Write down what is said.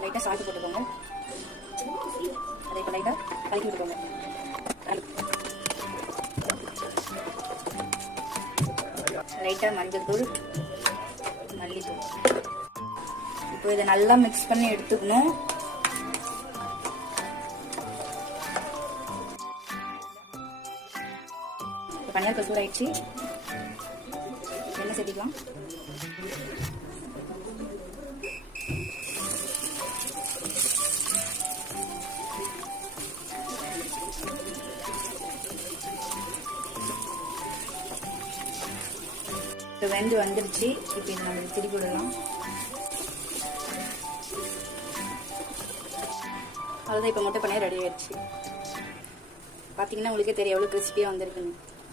லைட்டாக சால்ட் போட்டுக்கோங்க. அதை இப்போ லைட்டாக கலக்கி விட்டுக்கோங்க. லைட்டாக மஞ்சள் தூள், மல்லித்தூள். இப்போ இதை நல்லா மிக்ஸ் பண்ணி எடுத்துக்கணும். பனியார் கசூர் ஆயிடுச்சு. எண்ணெய் சேர்த்திக்கலாம். இப்போ வெந்து வந்துடுச்சு. இப்போ இதை நம்ம திருப்பி விடலாம். அவ்வளோதான். இப்போ முட்டை பனியார் ரெடி ஆயிடுச்சு. பார்த்தீங்கன்னா உங்களுக்கே தெரியும் எவ்வளோ கிறிஸ்பியாக வந்திருக்குன்னு.